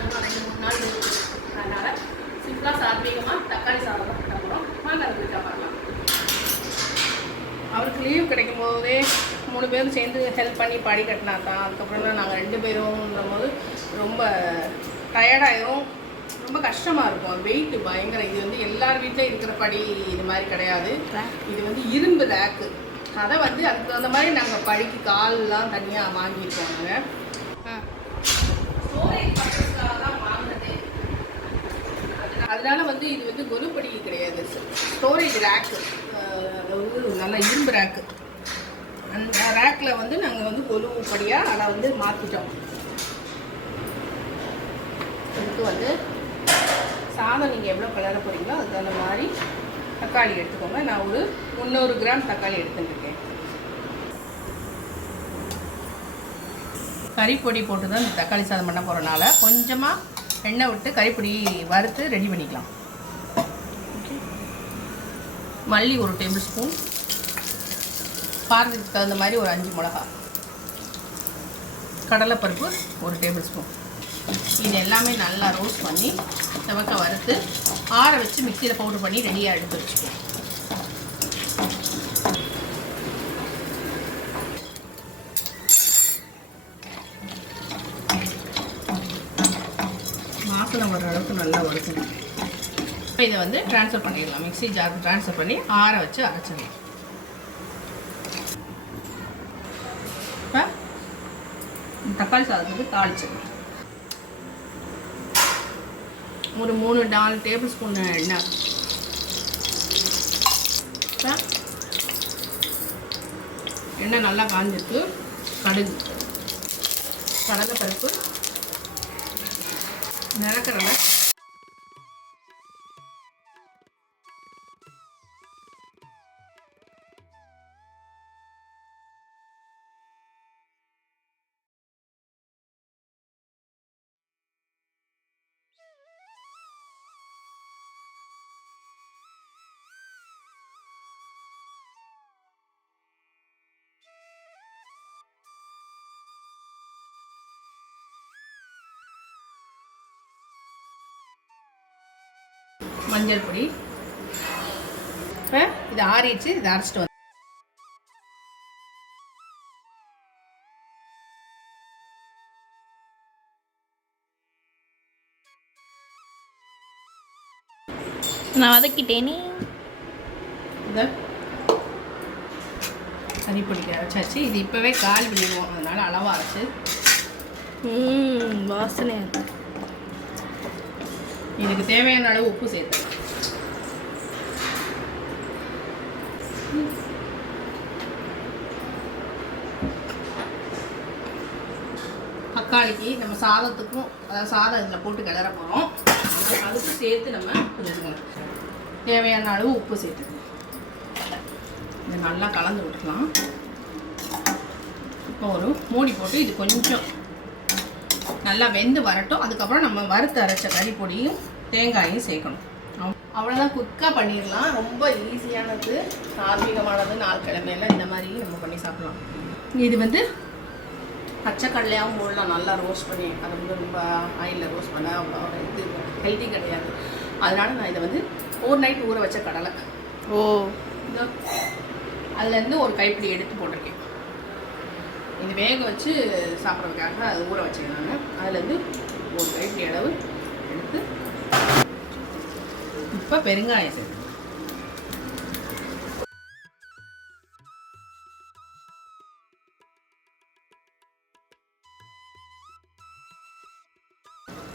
அதிகமாக ரெண்டு மூணு நாள் அதனால் சிம்பிளாக சாத்வீகமாக தக்காளி சாதம் தான் பண்ணுறோம் வாங்க அவருக்கு லீவ் கிடைக்கும் போதே மூணு பேரும் சேர்ந்து ஹெல்ப் பண்ணி படி கட்டினா தான் அதுக்கப்புறம் தான் நாங்கள் ரெண்டு பேரும்ன்ற போது ரொம்ப டயர்டாயிரும் ரொம்ப கஷ்டமாக இருக்கும். வெயிட் பயங்கரம். இது வந்து எல்லார் வீட்லேயும் இருக்கிற படி இது மாதிரி கிடையாது. இது வந்து இரும்பு லேக்கு அதை வந்து அதுக்கு தகுந்த மாதிரி நாங்கள் படிக்கு கால்லாம் தனியாக வாங்கியிருக்கோம் நாங்கள் வந்து இது வந்து கொலுப்படி கிடையாது. ஸ்டோரேஜ் ரேக்கு அதாவது நல்ல இரும்பு ரேக்கு அந்த ரேக்கில் வந்து நாங்கள் வந்து கொலுப்படியாக அதை வந்து மாற்றிட்டோம் இதுக்கு வந்து சாதம் நீங்கள் எவ்வளோ கலர போகிறீங்களோ அதுக்கு தகுந்த மாதிரி தக்காளி எடுத்துக்கோங்க. நான் ஒரு முந்நூறு கிராம் தக்காளி எடுத்துட்டுருக்கேன். கறிப்பொடி போட்டு தான் இந்த தக்காளி சாதம் பண்ண போகிறனால கொஞ்சமாக எண்ணெய் விட்டு கறிப்பொடி வறுத்து ரெடி பண்ணிக்கலாம். மல்லி ஒரு டேபிள் ஸ்பூன். காரத்துக்கு தகுந்த மாதிரி ஒரு அஞ்சு மிளகா. கடலைப்பருப்பு ஒரு டேபிள் ஸ்பூன். இது எல்லாமே நல்லா ரோஸ்ட் பண்ணி செவக்க வறுத்து ஆற வச்சு மிக்சியில் பவுடர் பண்ணி ரெடியாக எடுத்து வச்சுப்போம். வாசனை வர அளவுக்கு நல்லா வறுக்கணும். இப்போ இதை வந்து ட்ரான்ஸ்ஃபர் பண்ணிடலாம். மிக்ஸி ஜாருக்கு ட்ரான்ஸ்ஃபர் பண்ணி ஆற வச்சு அரைச்சிடலாம். இப்போ தக்காளி சாதத்துக்கு தாளிச்சிடலாம். ஒரு மூணு நாலு டேபிள் ஸ்பூன் எண்ணெய். இப்போ எண்ணெய் நல்லா காஞ்சிருக்கு கடுகு. கடலைப்பருப்பு நிலக்கடலை மஞ்சள் பொடி. இப்போ இது ஆறிடுச்சு இதை அரைச்சிட்டு வந்து நான் வதக்கிட்டேனே. இதை கறி பொடிக்க அரைச்சாச்சு. இது இப்போவே கால் பண்ணிடுவோம் அதனால் அளவாக அரைச்சு ம் வாசனையா இருக்கு. இதுக்கு தேவையான அளவு உப்பு சேர்த்து. தக்காளிக்கு நம்ம சாதத்துக்கும் அதாவது சாதம் இதில் போட்டு கிளற போகிறோம் அதுக்கு சேர்த்து நம்ம கொஞ்சம் தேவையான அளவு உப்பு சேர்த்துக்கணும் இதை நல்லா கலந்து விட்டுக்கலாம். இப்போ ஒரு மூடி போட்டு இது கொஞ்சம் நல்லா வெந்து வரட்டும். அதுக்கப்புறம் நம்ம வறுத்து அரைச்ச கறி பொடியும் தேங்காயும் சேர்க்கணும். அவ்- அவ்வளோதான் குக்காக பண்ணிடலாம். ரொம்ப ஈஸியானது ஆத்மீகமானது நாள் கிழமையில இந்த மாதிரி நம்ம பண்ணி சாப்பிடலாம். இது வந்து பச்சை கடலையாகவும் போடலாம். நல்லா ரோஸ்ட் பண்ணி அதை வந்து ரொம்ப ஆயிலில் ரோஸ்ட் பண்ண அவ்வளோ இது ஹெல்த்தி கிடையாது. அதனால நான் இதை வந்து ஓவர் நைட் ஊற வச்ச கடலை. ஓ. அதுலேருந்து ஒரு கைப்பிடி எடுத்து போட்டிருக்கேன். இது வேக வச்சு சாப்பிட்றதுக்காக அது ஊற வச்சுக்கிறாங்க அதுலேருந்து ஒரு கைட்டி அளவு எடுத்து இப்போ பெருங்காயம் சேர்த்து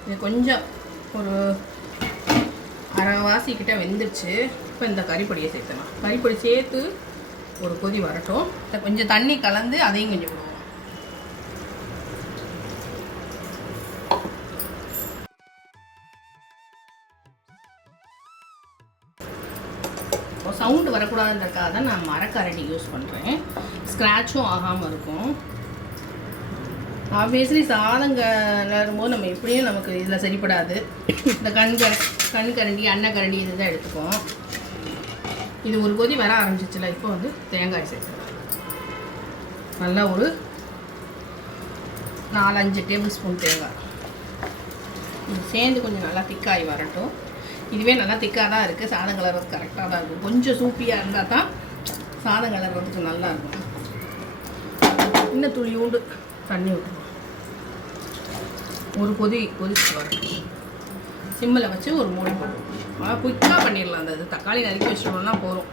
இது கொஞ்சம் ஒரு அரைவாசி கிட்ட வெந்துருச்சு இப்போ இந்த கறிப்பொடியை சேர்த்தலாம் கறிப்பொடி சேர்த்து ஒரு கொதி வரட்டும். கொஞ்சம் தண்ணி கலந்து அதையும் கொஞ்சம் இருக்கும். சவுண்டு வரக்கூடாதுன்றக்காக தான் நான் மரக்கரண்டி யூஸ் பண்ணுறேன் ஸ்க்ராட்சும் ஆகாமல் இருக்கும். ஆப்வியஸ்லி சாதம் கிளறும்போது நம்ம எப்படியும் நமக்கு இதில் சரிப்படாது. இந்த கண் கர கண் கரண்டி அன்னக்கரண்டி இது தான் எடுத்துப்போம் இது ஒரு கொதி வர ஆரம்பிச்சிச்சுல இப்போ வந்து தேங்காய் சேர்க்கலாம் நல்லா ஒரு நாலஞ்சு டேபிள் ஸ்பூன் தேங்காய். இது சேர்ந்து கொஞ்சம் நல்லா திக்காகி வரட்டும். இதுவே நல்லா திக்காக தான் இருக்குது சாதம் கலர்றது கரெக்டாக தான் இருக்கும். கொஞ்சம் சூப்பியாக இருந்தால் தான் சாதம் கலர்றதுக்கு நல்லா இருக்கும். இன்னும் துளியூண்டு தண்ணி விட்டுருவோம் ஒரு கொதி கொதிச்சு வரணும் சிம்மில் வச்சு ஒரு மூடி போடணும் குயிக்காக பண்ணிடலாம். அந்த இது தக்காளி நறுக்கி வச்சிட்டோம்னா போதும்.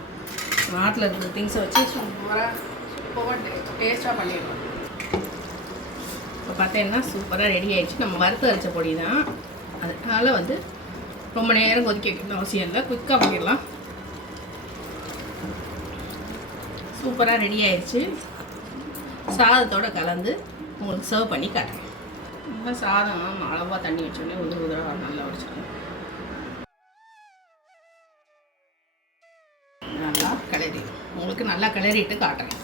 நாட்டில் இருக்கிற திங்ஸை வச்சு சூப்பராக சூப்பராக டேஸ்ட்டாக பண்ணிடலாம். இப்போ பார்த்தீங்கன்னா சூப்பராக ரெடி ஆகிடுச்சு நம்ம வறுத்து அரைச்ச பொடி தான் அதனால் வந்து ரொம்ப நேரம் கொதிக்க வைக்கணும்னு அவசியம் இல்லை. குயிக்காக பண்ணிடலாம் சூப்பராக ரெடி ஆயிடுச்சு. சாதத்தோட கலந்து உங்களுக்கு சர்வ் பண்ணி காட்டுறேன். ரொம்ப சாதம் அளவாக தண்ணி வச்சோடனே உதிர உதிராக நல்லா வச்சுக்கணும் நல்லா கிளறி உங்களுக்கு நல்லா கிளறிட்டு காட்டுறேன்.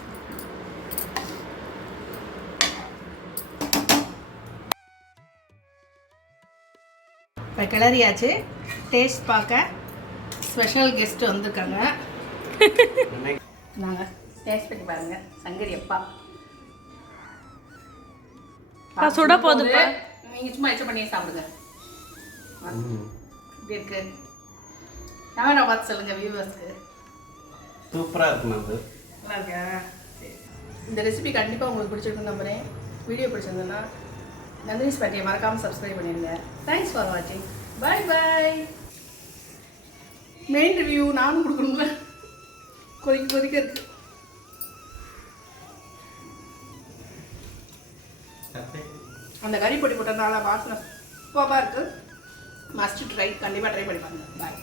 இப்போ கிளறியாச்சு. டேஸ்ட் பார்க்க ஸ்பெஷல் கெஸ்ட் வந்திருக்காங்க. நாங்கள் டேஸ்ட் பண்ணி பாருங்க. சங்கரி அப்பா. ஆ, சுட போகுதுப்பா. நீங்கள் சும்மா எச்ச பண்ணி சாப்பிடுங்க. இப்படி இருக்கு? கேமரா பார்த்து சொல்லுங்க வியூவர்ஸ்க்கு சூப்பராக இருக்குண்ணா அது. நல்லா இருக்கா. இந்த ரெசிபி கண்டிப்பாக உங்களுக்கு பிடிச்சிருக்குன்னு நம்புறேன். வீடியோ பிடிச்சிருந்ததுன்னா நந்தினிஸ் பேட்டையை மறக்காமல் சப்ஸ்கிரைப் பண்ணிடுங்க. தேங்க்ஸ் ஃபார் வாட்சிங் பை பை மெயின் ரிவ்யூ நானும் கொடுக்கணுங்களா கொதிக்க கொதிக்க இருக்கு. அந்த கறி பொடி போட்டதுனால வாசனை சூப்பராக இருக்குது மஸ்ட் ட்ரை கண்டிப்பாக ட்ரை பண்ணி பாருங்க. பாய்